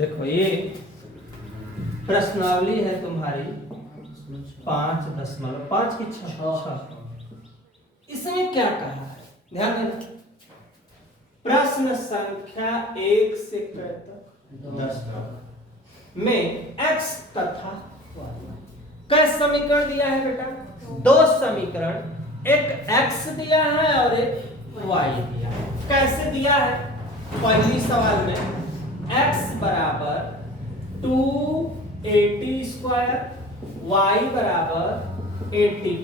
देखो ये प्रश्नावली है तुम्हारी 5.5 की 6। इसमें क्या कहा है ध्यान देना। प्रश्न संख्या 1 से 10 तक में x तथा कै समीकरण दिया है बेटा? 2 समीकरण, एक x दिया है और एक y दिया है। कैसे दिया है? पहली सवाल में x बराबर 280 स्क्वायर, y बराबर 80।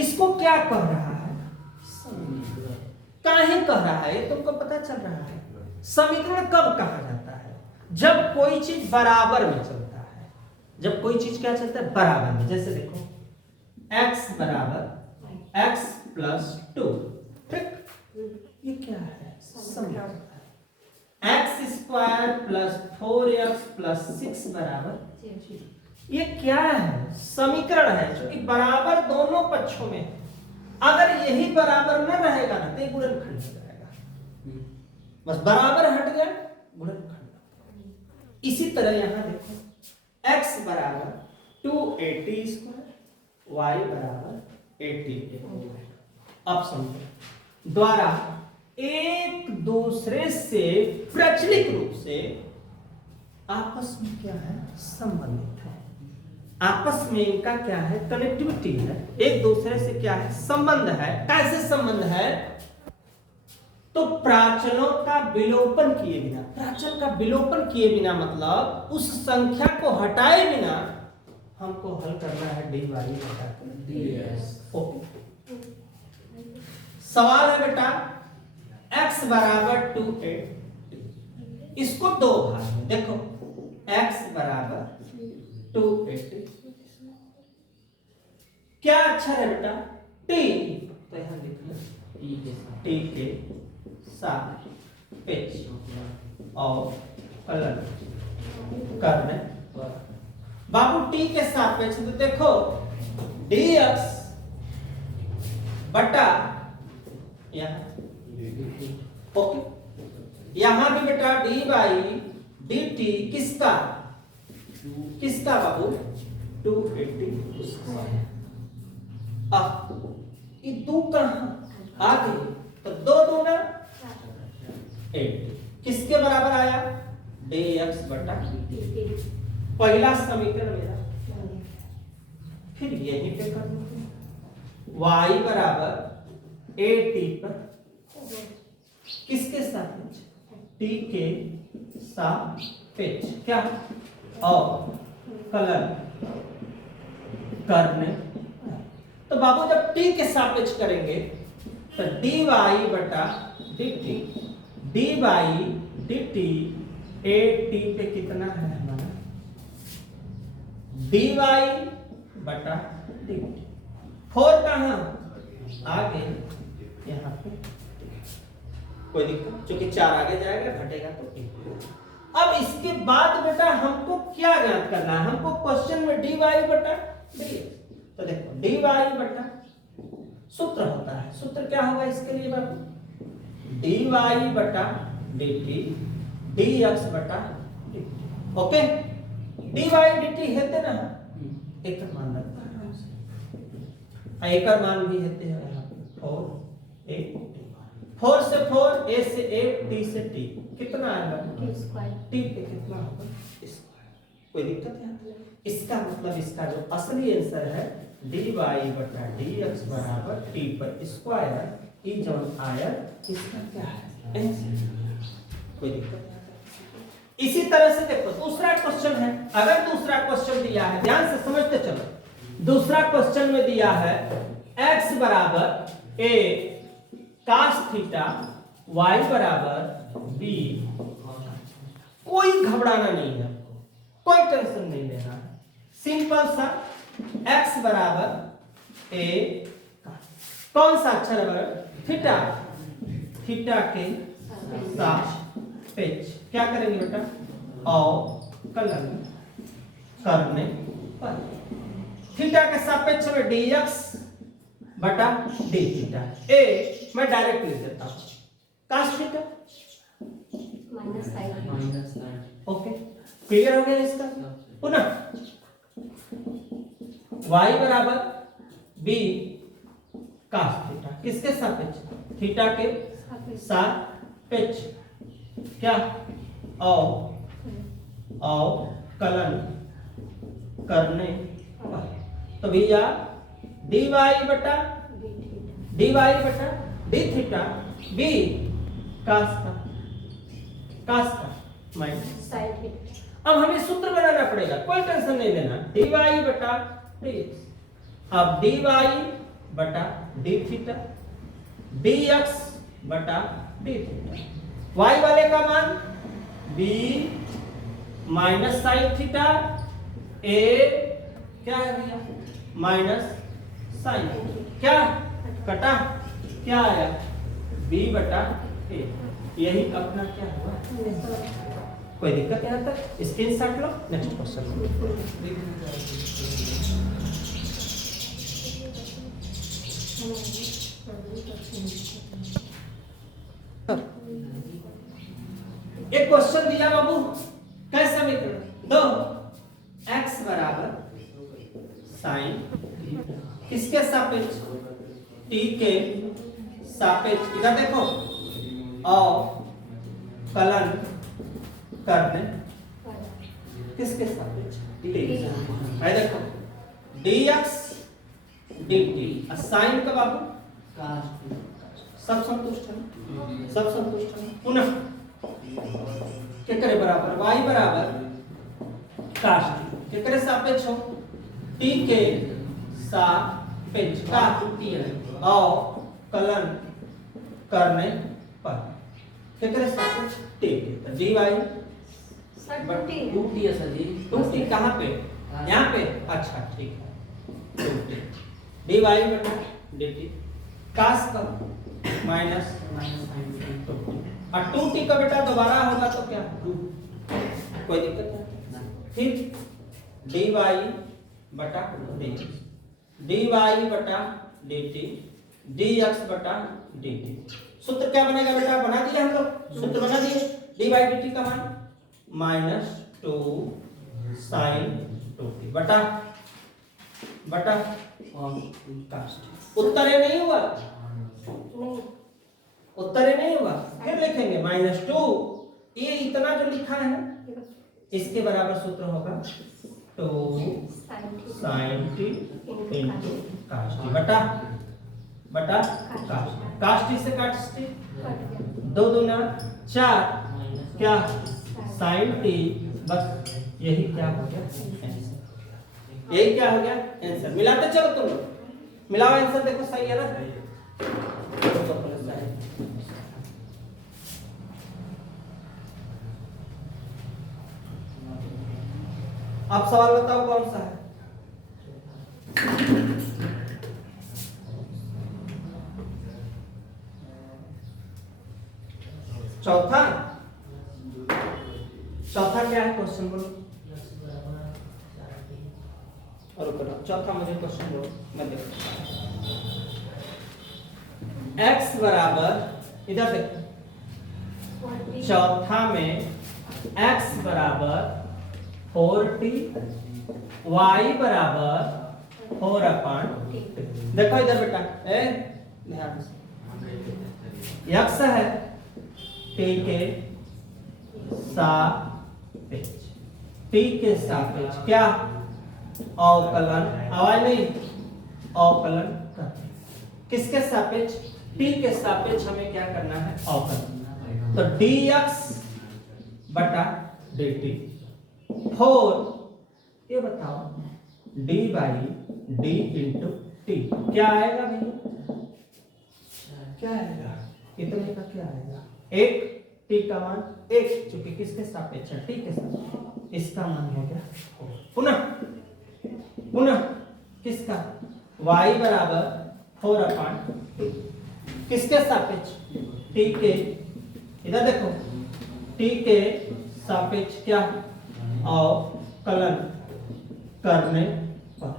इसको क्या कह रहा है? काहे कह रहा है ये तुमको पता चल रहा है। समीकरण कब कहा जाता है? जब कोई चीज बराबर में चलता है। जब कोई चीज क्या चलता है? बराबर में। जैसे देखो x बराबर x प्लस 2, ठीक? ये क्या है? समीकरण। x square plus 4x plus 6 बराबर, ये क्या है? समीकरण है जो कि बराबर दोनों पक्षों में है। अगर यही बराबर न रहेगा ना तो गुणनखंड हो जाएगा। बस बराबर हट गया गुणनखंड। इसी तरह यहां देखो x बराबर 280 स्क्वायर, y बराबर 80। अब समझो द्वारा एक दूसरे से प्रचलित रूप से आपस में क्या है? संबंधित है। आपस में इनका क्या है? कनेक्टिविटी है। एक दूसरे से क्या है? संबंध है। कैसे संबंध है? तो प्राचलों का विलोपन किए बिना, प्राचल का विलोपन किए बिना मतलब उस संख्या को हटाए बिना हमको हल करना है dy बटा dx। ओके, सवाल है बेटा x बराबर 280, इसको दो भाग में देखो x बराबर 280, क्या अक्षर है बेटा? t, तो यहां लिख लो t के साथ पेच और कलन करने बाबू t के साथ पेच। तो देखो dx बटा यहां, ओके, यहां भी बेटा dy dt किसका? किसका बाबू? 280। अब ये दो कहां आ गई? तो 2 दूना 80, किसके बराबर आया? dx बटा dt। पहला समीकरण मेरा। फिर यहीं पे कर दो y बराबर 80 पर किसके साथ? t के साथ पेच क्या और कलन करने। तो बाबू जब t के सापेक्ष करेंगे तो dy बटा dt, dy dt 80 पे कितना है हमारा? dy बटा dt। 4 कहां? आगे यहां पे कोई दिक्कत, क्योंकि 4 आगे जाएगा घटेगा तो 1। अब इसके बाद बेटा हमको क्या ज्ञात करना है? हमको क्वेश्चन में dy बटा dx। तो देखो dy बटा सूत्र होता है, सूत्र क्या होगा इसके लिए बाबू? dy बटा dt dx बटा dt। ओके, dy dt हेते ना एक मान लगता है, एक मान भी हेते हैं यहां पे 4 8 4 से 4 a से a t से t कितना आएगा? t पे कितना होगा? स्क्वायर। कोई दिक्कत है? इसका मतलब इसका जो असली आंसर है dy बटा dx बराबर t पर स्क्वायर ई जो आया इसका क्या है? कोई दिक्कत है? इसी तरह से देखो दूसरा क्वेश्चन है। अगर दूसरा क्वेश्चन दिया है, ध्यान से समझते चलो। दूसरा क्वेश्चन में दिया है x बराबर a cos थीटा, y बराबर b। कोई घबराना नहीं है, कोई टेंशन नहीं लेना है। सिंपल सा x बराबर a कौन सा अक्षर है? थीटा, थीटा के साथ पेच क्या करेंगे बेटा? और कलन करने पर थीटा के सापेक्ष में dx बटा d थीटा। a मैं डायरेक्ट लिख देता हूं cos थीटा ओके, क्लियर हो गया इसका। पुनः y बराबर b cos थीटा, किसके सापेक्ष? थीटा के सापेक्ष क्या? अवकलन करने पर, तो भैया dy बटा dy बटा d थीटा b cos का माइनस साइन थीटा। अब हमें सूत्र बनाना पड़ेगा, कोई टेंशन नहीं लेना। dy बटा dx, अब dy बटा d थीटा dx बटा d थीटा, y वाले का मान b minus sine theta a क्या है भैया? माइनस साइन, क्या कटा, क्या आया? b बटा a, यही अपना क्या हुआ? कोई दिक्कत यहाँ तक? स्क्रीनशॉट लो, नेक्स्ट क्वेश्चन। एक क्वेश्चन दिया बाबू, कैसा समीकरण दो, x बराबर साइन किसके सापेक्ष? t के सापेक्ष, इधर देखो, अवकलन करने किसके सापेक्ष? t। देखो dx dt, साइन का बाबू सब संतुष्ट है, सब संतुष्ट है। पुनः क्या करे? बराबर y बराबर cos t, क्या करे? सापेक्ष हो t के सापेक्ष का अवकलन करने पर, क्या करे? सापेक्ष t के, dy टू टी है सर जी। 2t कहाँ पे? यहाँ पे, अच्छा ठीक है, 2t dy बटा dt cos का माइनस और 2t का बेटा दोबारा होगा तो क्या? कोई दिक्कत नहीं, ठीक। dy बटा dt, dy बटा dt dx बटा dt, सूत्र क्या बनेगा बेटा? बना दिया हम लोग, सूत्र बना दिए। dy dt का मान माइनस 2 साइन 2t बटा बटा उत्तर ये नहीं हुआ, उत्तर ये नहीं हुआ, फिर लिखेंगे माइनस 2, ये इतना जो लिखा है ना, इसके बराबर सूत्र होगा 2 sine t into cos t बटा बटा cos t से cos t, 2 दूना 4, क्या साइन t, बस यही क्या हो गया? आंसर। यही क्या हो गया? आंसर। मिलाते चलो तुम लोग, मिलाओ आंसर, देखो सही है ना? आप सवाल बताओ कौन सा है? चौथा, चौथा क्या है? क्वेश्चन बोलो, और चौथा मुझे क्वेश्चन बोलो, मैं देखता x बराबर, इधर देखो, चौथा में x बराबर 4t, y बराबर 4/t। देखो इधर बेटा, ध्यान से, x है t के सापेक्ष, t के सापेक्ष क्या? अवकलन, आवाज नहीं, अवकलन करते, किसके सापेक्ष? t के सापेक्ष हमें क्या करना है? अवकलन। तो dx बटा dt 4, ये बताओ d by d into T क्या आएगा भैया? क्या आएगा? इतने का क्या आएगा? 1, t का मान 1, चूंकि किसके सापेक्ष है? t के सापेक्ष, इसका मान हो गया। पुनः पुनः किसका? y बराबर 4/t, किसके सापेक्ष? t के, इधर देखो, t के सापेक्ष क्या? अवकलन करने पर,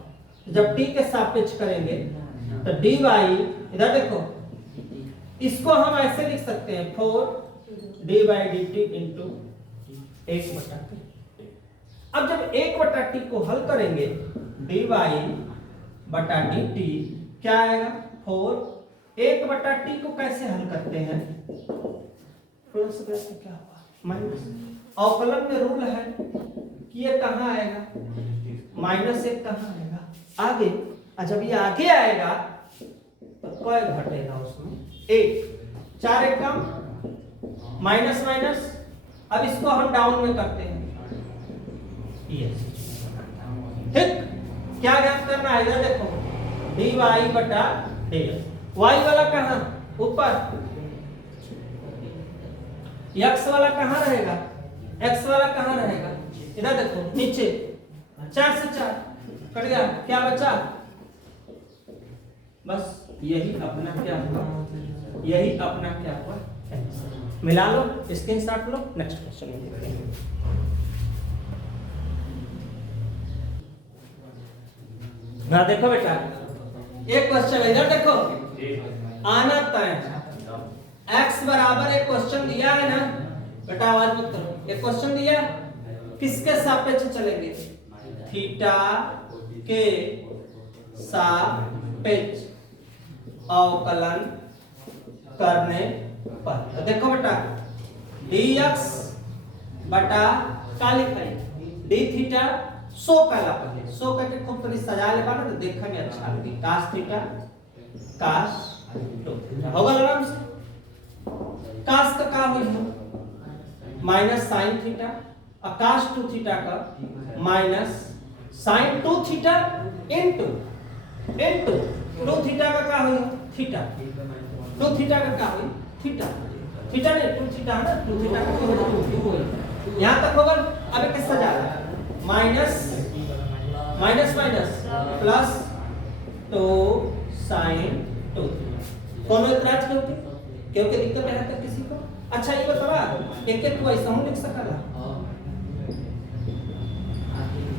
जब t के सापेक्ष करेंगे तो dy, इधर देखो, इसको हम ऐसे लिख सकते हैं 4 D by D T into 1/t। अब जब 1/t को हल करेंगे dy बटा dt क्या आएगा 4। 1/t को कैसे हल करते हैं, प्लस प्लस क्या हुआ माइनस। अवकलन में रूल है कि ये कहाँ आएगा, -1 कहाँ आएगा आगे। जब ये आगे आएगा तो क्या घटेगा उसमें 1, 4 एक कम माइनस माइनस। अब इसको हम डाउन में करते हैं ठीक। क्या ज्ञात करना है इधर देखो dy बटा dx। y वाला कहाँ ऊपर, x वाला कहाँ रहेगा, x वाला कहाँ रहेगा इधर देखो नीचे। 4 से 4 कट गया, क्या बचा बस यही अपना क्या हुआ, यही अपना क्या हुआ आंसर। मिला लो, स्क्रीनशॉट लो, नेक्स्ट क्वेश्चन में देखते हैं। ना देखो बेटा एक क्वेश्चन इधर देखो आना तय x बराबर एक क्वेश्चन दिया है ना बेटा, आवाज मत करो। एक क्वेश्चन दिया किसके सापेक्ष चलेंगे, थीटा के सापेक्ष अवकलन करने पर। तो देखो बेटा dx बटा का लिखाई डी थीटा 100 पहला पहले 100 करके खूब थोड़ी सजा ले पाना तो देखने में अच्छा लगे। cos थीटा cos 2 थीटा होगा आराम से। cos का क्या हुई माइनस sin थीटा और cos 2 थीटा का minus sin 2 theta into 2 theta का क्या हुई थीटा, 2 थीटा का क्या हुई थीटा, थीटा नहीं 2 थीटा है ना, 2 थीटा का यहां तक होगा। अब एक सजा minus minus minus plus 2 sin 2। कौन इतराज क्योंकि दिक्कत है तक किसी को। अच्छा ये बता एक तू ऐसा हूं लिख सकला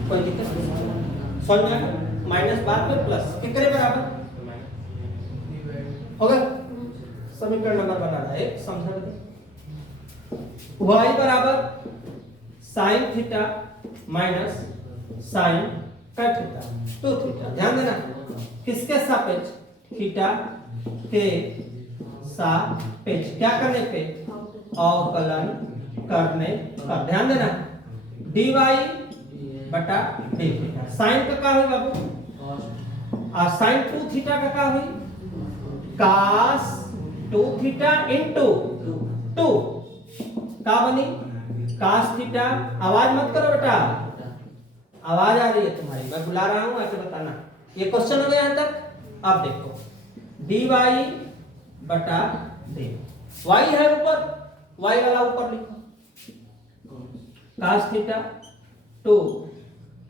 कोई दिक्कत नहीं, समझ में माइनस बाद में प्लस कितने बराबर होगा। समीकरण नंबर बना रहा है समझा दे y बराबर sin थीटा माइनस sin का थीटा 2 थीटा। ध्यान देना किसके सापेक्ष, थीटा के सापेक्ष क्या करने पे, अवकलन करने पर। ध्यान देना dy बटा d थीटा। sin का क्या हुई बाबू, और sin 2 थीटा का क्या हुई cos 2 थीटा इनटू 2 का बनी cos थीटा। आवाज मत करो बेटा, आवाज आ रही है तुम्हारी, मैं बुला रहा हूं ऐसे बताना। ये क्वेश्चन हो गया यहां तक। अब देखो dy बटा d, y है ऊपर, y वाला ऊपर लिखो cos थीटा 2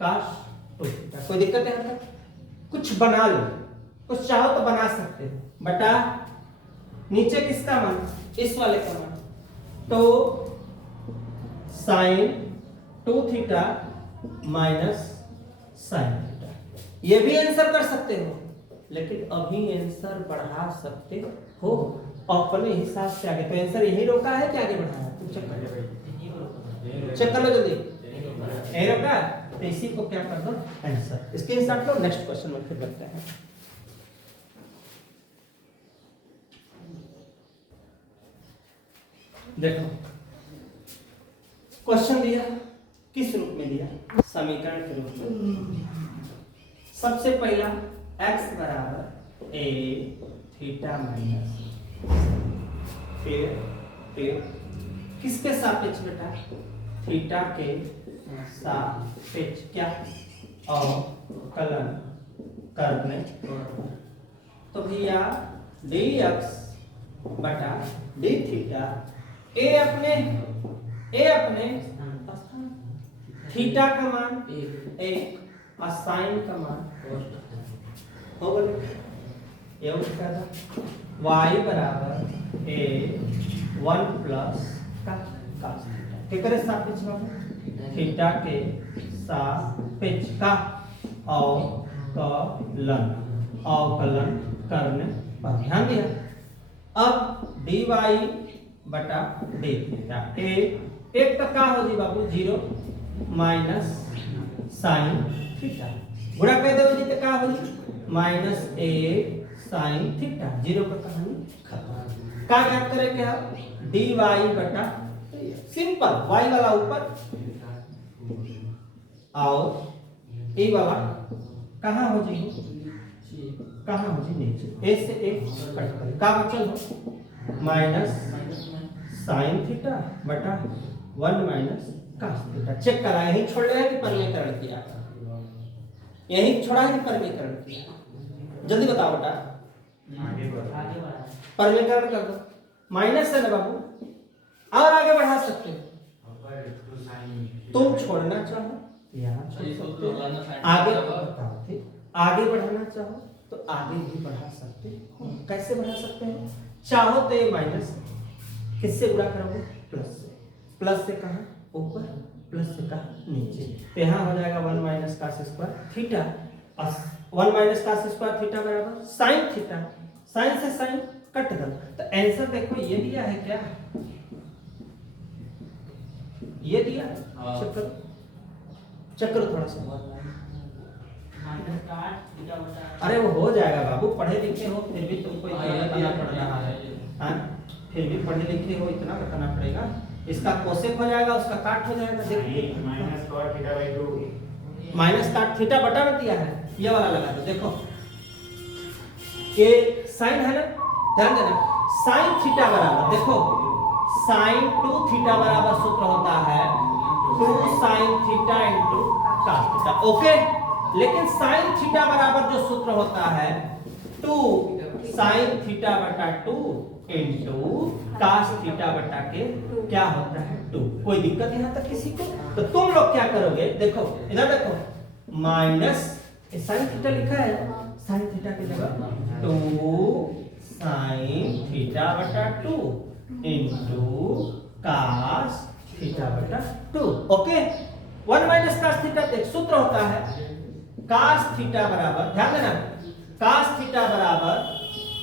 cos 2 थीटा। कोई दिक्कत है यहां तक, कुछ बना लो, कुछ चाहो तो बना सकते हो बटा नीचे किसका मान, इस वाले का मान, तो sin 2 theta minus sin theta. ये भी आंसर कर सकते हो, लेकिन अभी आंसर बढ़ा सकते हो अपने हिसाब से आगे। तो आंसर यही रोका है कि आगे बढ़ाया, तुम चेक कर लो, चेक कर लो जल्दी। यही रोका है तो इसी को क्या कर दो आंसर। इसके हिसाब से नेक्स्ट क्वेश्चन में फिर करते हैं। देखो क्वेश्चन दिया किस रूप में दिया, समीकरण के रूप में। सबसे पहला x बराबर a थीटा माइनस, फिर किसके सापेक्ष बेटा, थीटा के सापेक्ष क्या अवकलन करने। तो भैया dx बटा d थीटा a अपने थीटा का मान 1 और साइन का मान हो गया। ये लिखा था y बराबर a 1 प्लस का cos थीटा के करे सापेक्ष बाबू, थीटा के सापेक्ष का अवकलन करने पर। ध्यान दिया। अब dy बटा डी थीटा ए एक तो का हो जी बाबू 0 माइनस साइन थीटा गुणा कर दो जी तो का हो जी माइनस ए साइन थीटा 0 का कहानी खत्म। का याद करें क्या डी वाई बटा सिंपल y वाला ऊपर और ए वाला कहाँ हो जी कहाँ हो जी नीचे ए से एक कट कर का बचल हो माइनस साइन थीटा बटा 1 माइनस cos थीटा। चेक करा यही छोड़ रहे हैं कि परमीकरण किया यही छोड़ा है कि परमीकरण किया जल्दी बताओ बेटा परमीकरण कर दो माइनस है ना बाबू और आगे बढ़ा सकते हो तुम छोड़ना चाहो यहाँ आगे बताओ थे आगे बढ़ाना चाहो तो आगे भी बढ़ा सकते हो। कैसे बढ़ा सकते हैं चाहो तो ये माइनस किससे गुणा करोगे प्लस से कहाँ ऊपर प्लस से कहाँ नीचे तो यहाँ हो जाएगा 1 minus cos square theta 1 minus cos square theta बराबर साइन थीटा साइन से साइन कट दो तो आंसर देखो ये दिया है क्या ये दिया चक्कर थोड़ा सा अरे वो हो जाएगा बाबू पढ़े लिखे हो फिर भी तुमको इतना बताना पड़ रहा है फिर भी पढ़े लिखे हो इतना बताना पड़ेगा इसका कोसेक हो जाएगा उसका काट हो जाएगा देखो माइनस काट थीटा बटा में दिया है ये वाला लगा दो देखो ये साइन है ना ध्यान देना साइन थीटा बराबर देखो साइन 2 थीटा बराबर सूत्र होता है 2 sine theta into cos theta okay लेकिन साइन थीटा बराबर जो सूत्र होता है 2 साइन थीटा बटा 2 इनटू cos थीटा बटा के क्या होता है 2 कोई दिक्कत यहां तक किसी को तो तुम लोग क्या करोगे देखो इधर देखो माइनस साइन थीटा लिखा है साइन थीटा की जगह 2 साइन थीटा बटा 2 इनटू cos थीटा बटा 2 ओके 1 माइनस cos थीटा एक सूत्र होता है cos थीटा बराबर ध्यान देना cos थीटा बराबर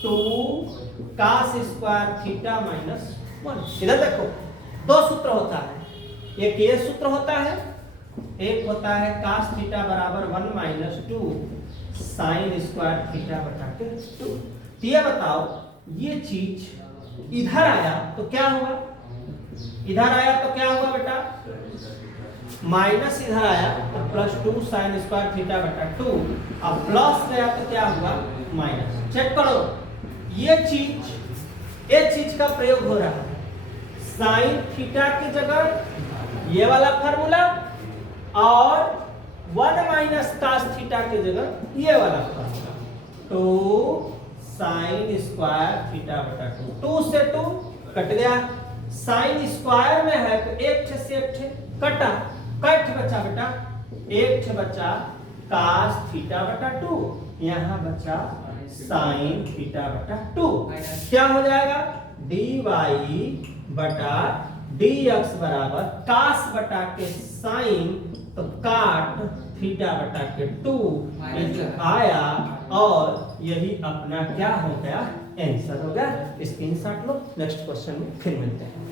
2 cos स्क्वायर थीटा माइनस 1 इधर देखो दो सूत्र होता है एक ये सूत्र होता है एक होता है cos थीटा बराबर 1 माइनस 2 साइन स्क्वायर थीटा बटा के 2 ये बताओ ये चीज इधर आया तो क्या होगा इधर आया तो क्या होगा बेटा माइनस इधर आया तो प्लस 2 साइन स्क्वायर थीटा बटा 2 अब प्लस गया तो क्या हुआ माइनस चेक करो ये चीज का प्रयोग हो रहा है साइन थीटा की जगह ये वाला फार्मूला और 1 माइनस cos थीटा की जगह ये वाला फार्मूला 2 साइन स्क्वायर थीटा बटा 2 से 2 कट गया साइन स्क्वायर में है तो एक ठे से एक ठे कटा कट बचा बेटा एक ठे बचा cos थीटा बटा 2 यहाँ बचा साइन थीटा बटा 2 क्या हो जाएगा dy बटा dx बराबर cos बटा के साइन तो काट थीटा बटा के 2 आया और यही अपना क्या हो गया आंसर हो गया स्क्रीनशॉट लो नेक्स्ट क्वेश्चन में फिर मिलते हैं।